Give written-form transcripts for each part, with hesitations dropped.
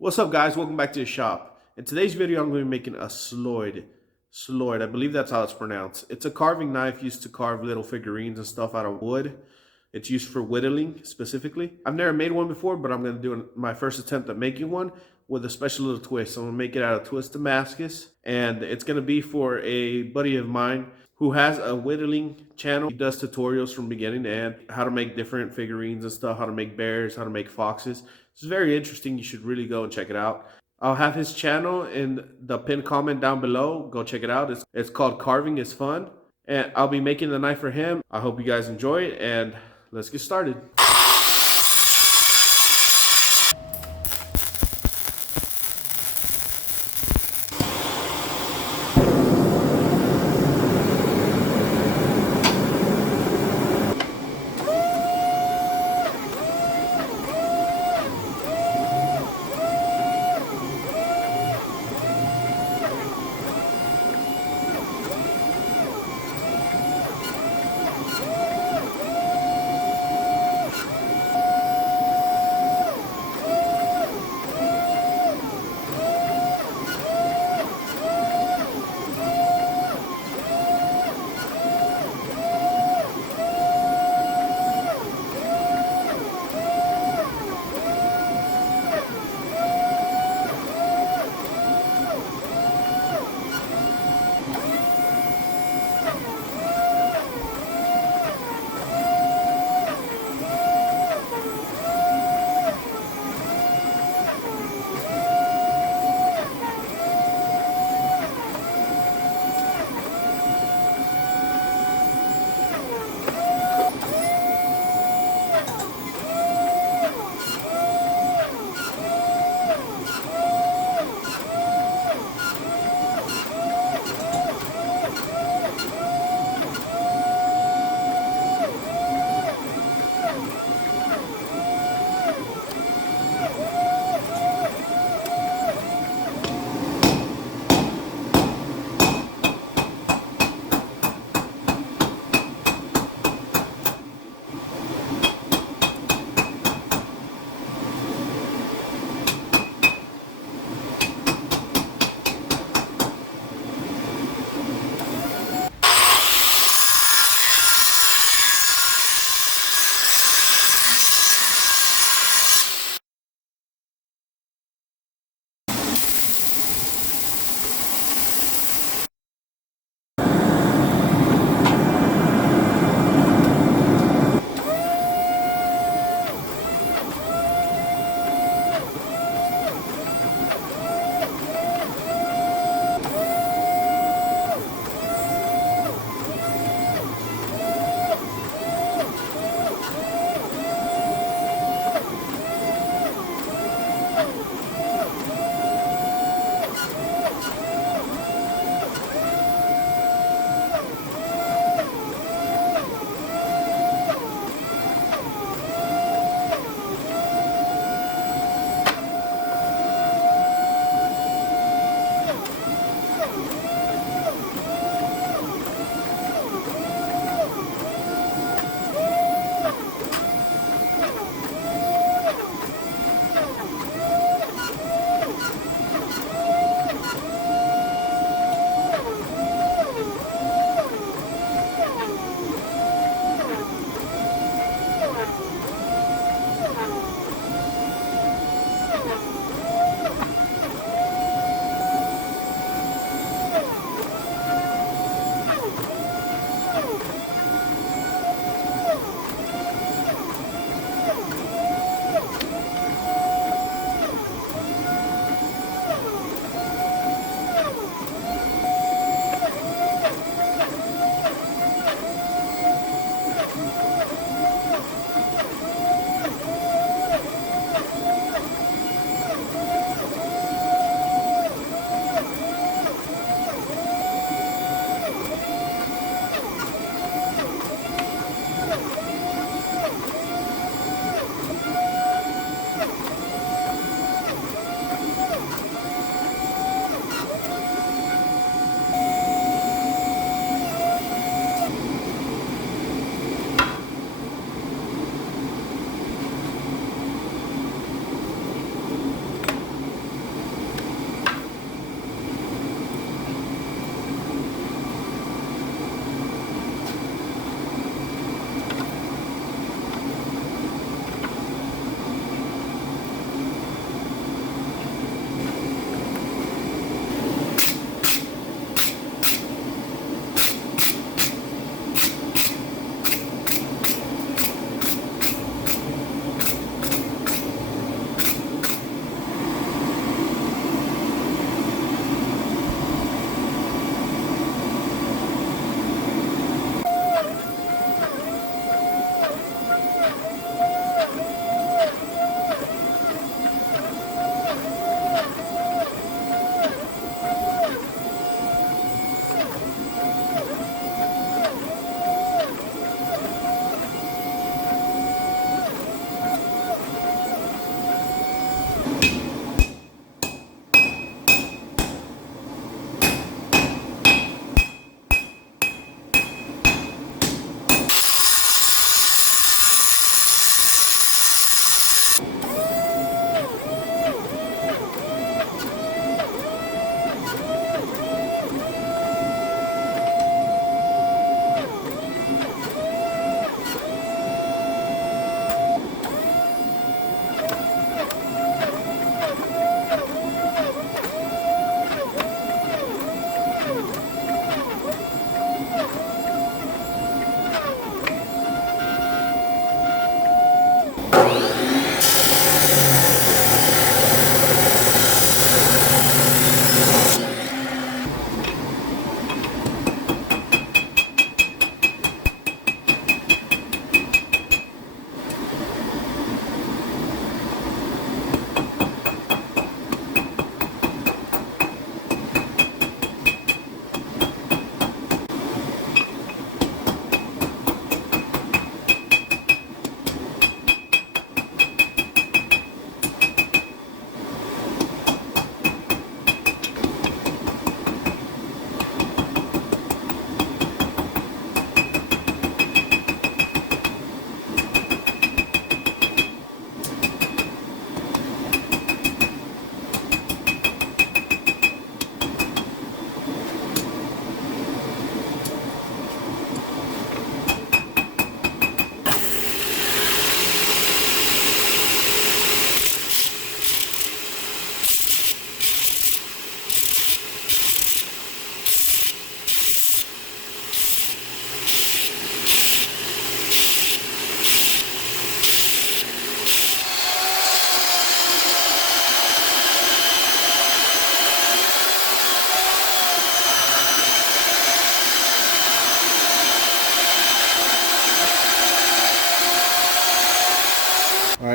What's up, guys? Welcome back to the shop. In today's video, I'm going to be making a sloyd. Sloyd, I believe that's how it's pronounced. It's a carving knife used to carve little figurines and stuff out of wood. It's used for whittling specifically. I've never made one before, but I'm going to do my first attempt at making one with a special little twist. I'm going to make it out of twist damascus, and it's going to be for a buddy of mine who has a whittling channel. He does tutorials from beginning to end, how to make different figurines and stuff, how to make bears, how to make foxes. It's very interesting. You should really go and check it out. I'll have his channel in the pinned comment down below. Go check it out. It's called Carving is Fun. And I'll be making the knife for him. I hope you guys enjoy it, and let's get started.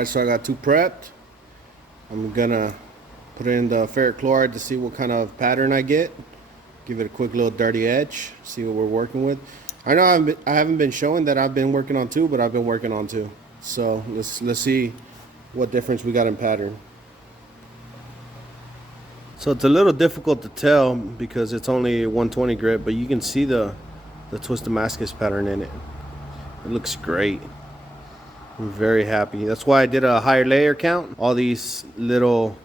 Alright, so I got 2 prepped. I'm gonna put in the ferric chloride to see what kind of pattern I get. Give it a quick little dirty edge, see what we're working with. I know I haven't been showing that I've been working on 2, but I've been working on 2. So let's see what difference we got in pattern. So it's a little difficult to tell because it's only 120 grit, but you can see the twist damascus pattern in it. It looks great. I'm very happy. That's why I did a higher layer count. All these little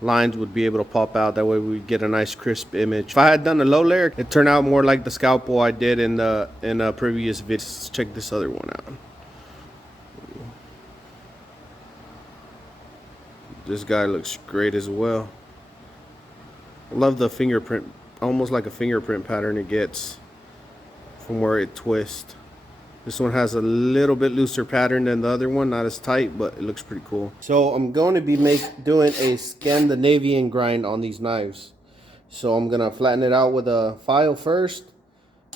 lines would be able to pop out. That way we get a nice crisp image. If I had done a low layer, it turned out more like the scalpel I did in a previous video. Let's check this other one out. This guy looks great as well. I love the fingerprint, almost like a fingerprint pattern it gets from where it twists. This one has a little bit looser pattern than the other one, not as tight, but it looks pretty cool. So I'm going to be doing a Scandinavian grind on these knives. So I'm gonna flatten it out with a file first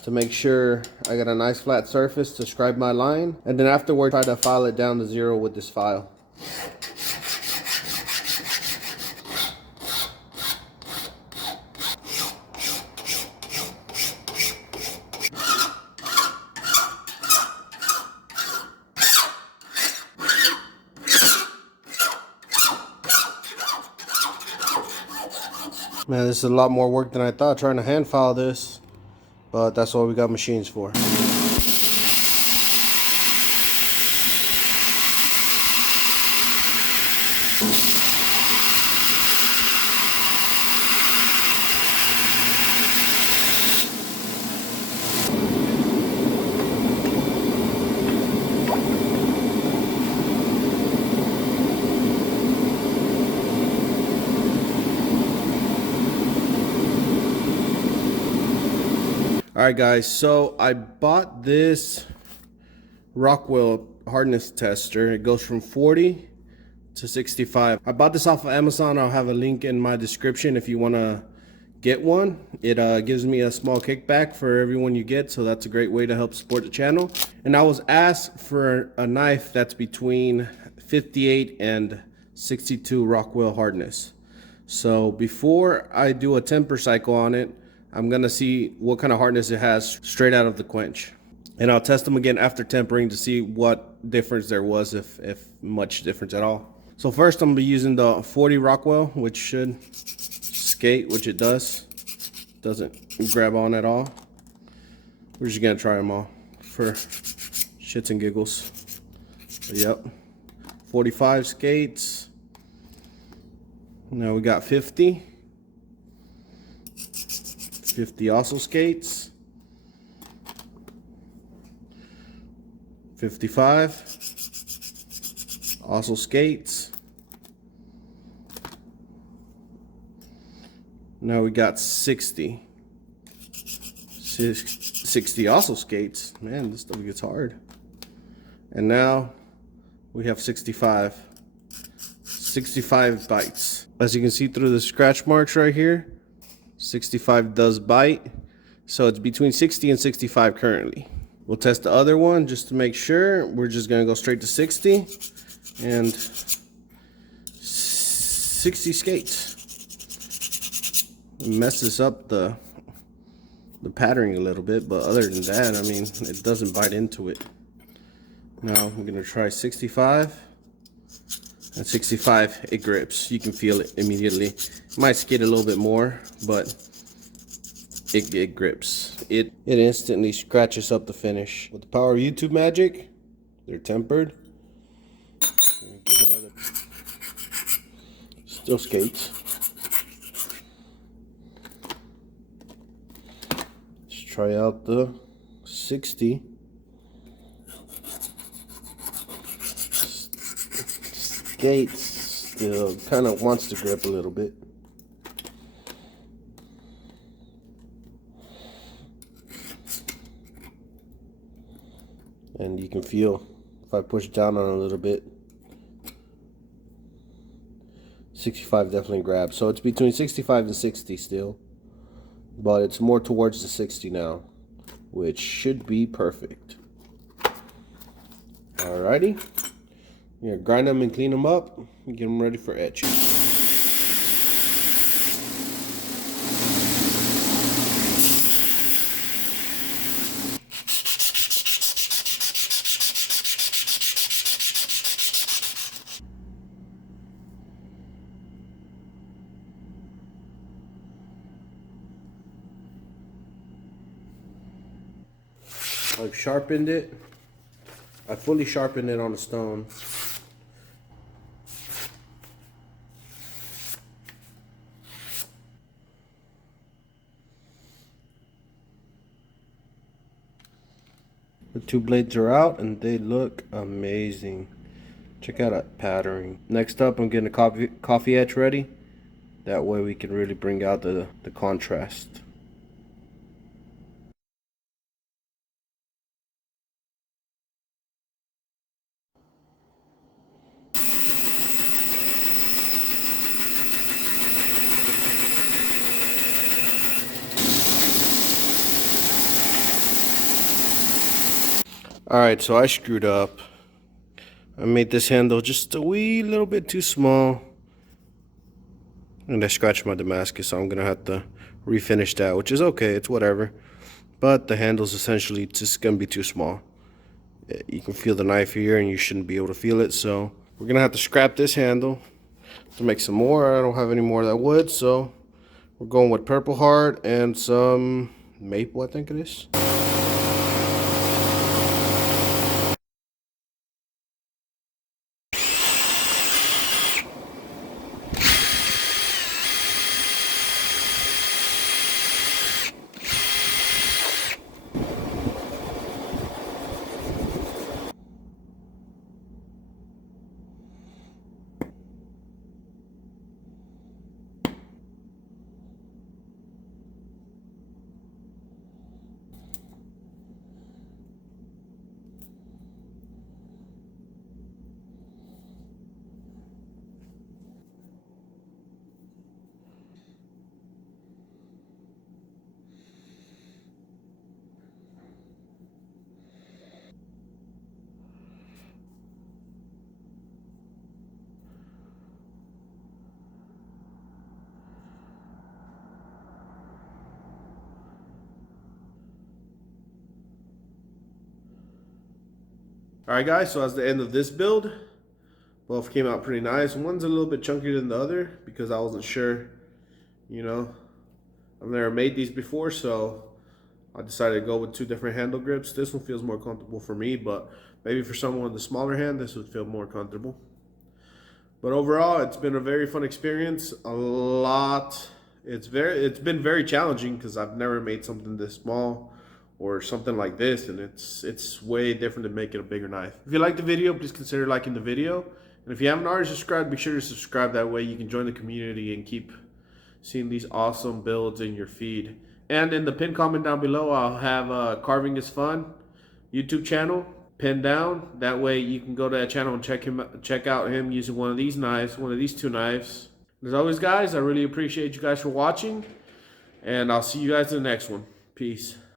to make sure I got a nice flat surface to scribe my line, and then afterward try to file it down to 0 with this file. Man, this is a lot more work than I thought trying to hand file this, but that's what we got machines for. Alright guys, so I bought this Rockwell hardness tester. It goes from 40 to 65. I bought this off of Amazon. I'll have a link in my description if you want to get one. It gives me a small kickback for everyone you get, so that's a great way to help support the channel. And I was asked for a knife that's between 58 and 62 Rockwell hardness. So before I do a temper cycle on it, I'm gonna see what kind of hardness it has straight out of the quench, and I'll test them again after tempering to see what difference there was, if much difference at all. So first I'm gonna be using the 40 Rockwell, which should skate, which it does. Doesn't grab on at all. We're just gonna try them all for shits and giggles. But yep, 45 skates. Now we got 50. 50 also skates. 55 also skates. Now we got 60 also skates. Man, this stuff gets hard. And now we have 65 bites. As you can see through the scratch marks right here, 65 does bite, so it's between 60 and 65 currently. We'll test the other one just to make sure. We're just gonna go straight to 60 and 60 skates. It messes up the patterning a little bit, but other than that, I mean, it doesn't bite into it. Now I'm gonna try 65. At 65, it grips. You can feel it immediately. It might skid a little bit more, but it grips. It instantly scratches up the finish. With the power of YouTube magic, they're tempered. Give another. Still skates. Let's try out the 60. Skates still kind of wants to grip a little bit. And you can feel if I push down on it a little bit, 65 definitely grabs. So it's between 65 and 60 still, but it's more towards the 60 now, which should be perfect. Alrighty. Yeah, grind them and clean them up and get them ready for etching. I've sharpened it. I fully sharpened it on the stone. The two blades are out and they look amazing. Check out that patterning. Next up, I'm getting a coffee etch ready. That way we can really bring out the contrast. Alright, so I screwed up. I made this handle just a wee little bit too small. And I scratched my Damascus, so I'm going to have to refinish that, which is okay, it's whatever. But the handle's essentially just going to be too small. You can feel the knife here and you shouldn't be able to feel it, so we're going to have to scrap this handle to make some more. I don't have any more of that wood, so we're going with Purple Heart and some maple, I think it is. Alright guys, so that's the end of this build. Both came out pretty nice. One's a little bit chunkier than the other because I wasn't sure, you know. I've never made these before, so I decided to go with two different handle grips. This one feels more comfortable for me, but maybe for someone with a smaller hand, this would feel more comfortable. But overall, it's been a very fun experience. It's been very challenging because I've never made something this small or something like this, and it's way different than making a bigger knife. If you liked the video, please consider liking the video. And if you haven't already subscribed, be sure to subscribe. That way you can join the community and keep seeing these awesome builds in your feed. And in the pinned comment down below, I'll have Carving is Fun YouTube channel pinned down. That way you can go to that channel and check out him using one of these knives, one of these two knives. As always, guys, I really appreciate you guys for watching, and I'll see you guys in the next one. Peace.